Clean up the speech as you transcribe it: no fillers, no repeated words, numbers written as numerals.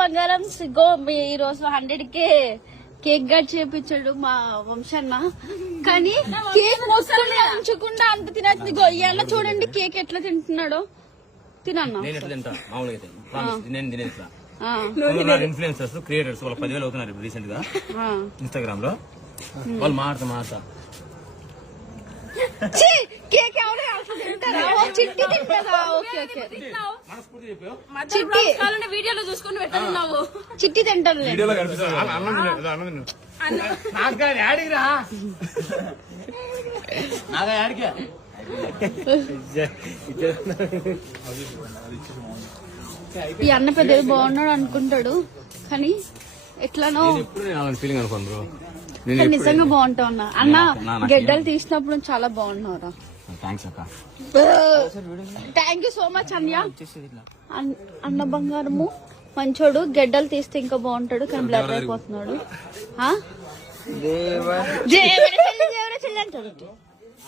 బంగారం సిగ్గో ఈ రోజు 100K కేక్ కట్ చేపించాడు మా వంశన్న. కానీ కేక్ మొత్తం ఉంచకుండా అంత తినేస్తుంది. ఇవాళ చూడండి కేక్ ఎట్లా తింటున్నాడో. తినన్నా ఇన్ఫ్లుయెన్సర్స్ క్రియేటర్స్ వాళ్ళ 10,000 అవుతున్నారు రీసెంట్ గా ఇన్స్టాగ్రామ్ లో. వాళ్ళు మాడతా కేక్ ఎవరు చిట్టి తింటారా? ఓకే ఓకే చిట్టి వీడియోలో చూసుకుని పెట్టావు. చిట్టి తింటారు. ఈ అన్న పెద్ద బాగున్నాడు అనుకుంటాడు కానీ ఎట్లానో ఫీలింగ్ అనుకోండి. నిజంగా బాగుంటావు అన్న. అన్న గెడ్డలు తీసినప్పుడు చాలా బాగున్నారా. థ్యాంక్ యూ సో మచ్ అన్య. అన్న బంగారము మంచోడు. గెడ్డలు తీస్తే ఇంకా బాగుంటాడు కానీ బ్లర్ అయిపోతున్నాడు. దేవర చెల్లి అంటాడు.